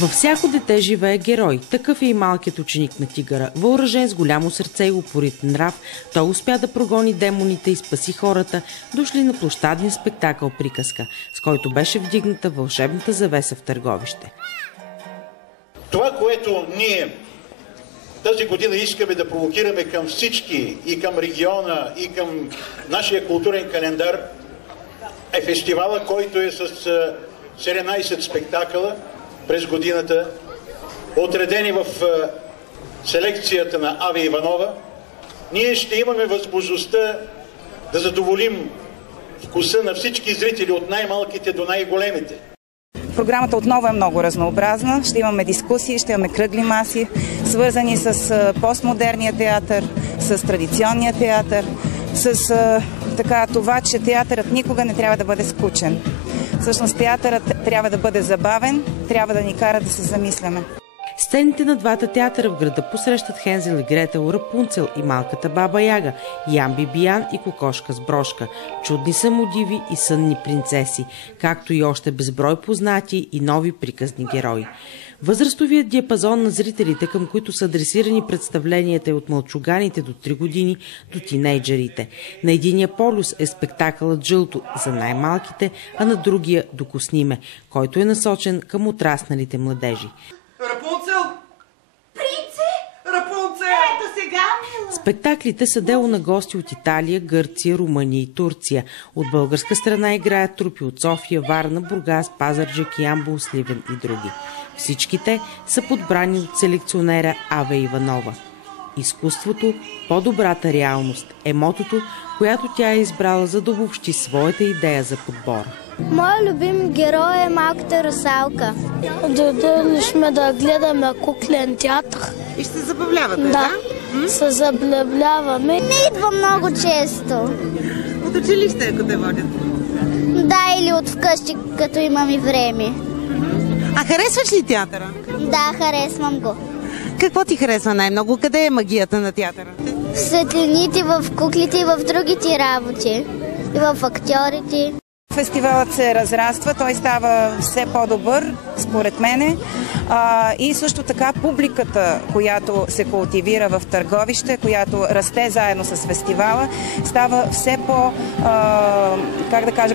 Във всяко дете живее герой. Такъв е и малкият ученик на тигъра. Въоръжен с голямо сърце и упорит нрав, той успя да прогони демоните и спаси хората, дошли на площадния спектакъл "Приказка", с който беше вдигната вълшебната завеса в Търговище. Това, което ние тази година искаме да провокираме към всички, и към региона, и към нашия културен календар, е фестивала, който е с 17 спектакъла през годината, отредени в селекцията на Ави Иванова. Ние ще имаме възможността да задоволим вкуса на всички зрители, от най-малките до най-големите. Програмата отново е много разнообразна. Ще имаме дискусии, ще имаме кръгли маси, свързани с постмодерния театър, с традиционния театър, с това, че театърът никога не трябва да бъде скучен. Всъщност театърът трябва да бъде забавен, трябва да ни кара да се замисляме. Сцените на двата театъра в града посрещат Хензел и Гретел, Рапунцел и Малката баба Яга, Ян Бибиян и Кокошка с брошка, чудни самодиви и сънни принцеси, както и още безброй познати и нови приказни герои. Възрастовият диапазон на зрителите, към които са адресирани представленията, е от мълчуганите до 3 години до тинейджерите. На единия полюс е спектакълът "Жълто" за най-малките, а на другия "Докосни ме", който е насочен към отрасналите младежи. Рапунцел! Принце! Рапунцел! Ето сега, мила! Спектаклите са дело на гости от Италия, Гърция, Румъния и Турция. От българска страна играят трупи от София, Варна, Бургас, Пазарджик, Ямбол, Сливен и други. Всичките са подбрани от селекционера Аве Иванова. Изкуството – по-добрата реалност е мотото, която тя е избрала, за да обобщи своята идея за подбора. Моят любим герой е Малката русалка. Дойдели сме да гледаме куклен театър. И ще се забавлявате, да? Се забавляваме. Не идва много често. От училище, ако те водят? Да, или от вкъщи, като имам и време. А харесваш ли театъра? Да, харесвам го. Какво ти харесва най-много? Къде е магията на театъра? В светлините, в куклите и в другите работи. И в актьорите. Фестивалът се разраства, той става все по-добър, според мене. И също така публиката, която се култивира в Търговище, която расте заедно с фестивала, става все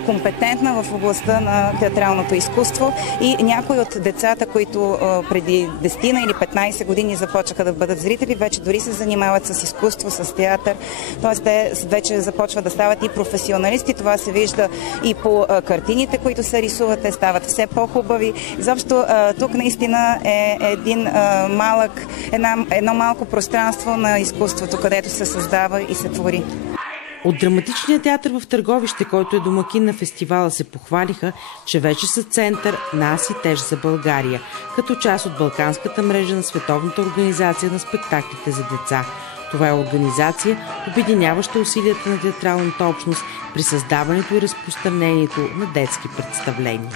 компетентна в областта на театралното изкуство. И някои от децата, които преди 10 или 15 години започнаха да бъдат зрители, вече дори се занимават с изкуство, с театър. Тоест те вече започват да стават и професионалисти. Това се вижда и по картините, които се рисуват, те стават все по-хубави. Изобщо тук наистина е едно малко пространство на изкуството, където се създава и се твори. От Драматичния театър в Търговище, който е домакин на фестивала, се похвалиха, че вече са център на Аз и теж за България, като част от балканската мрежа на Световната организация на спектаклите за деца. Това е организация, обединяваща усилията на театралната общност при създаването и разпространението на детски представления.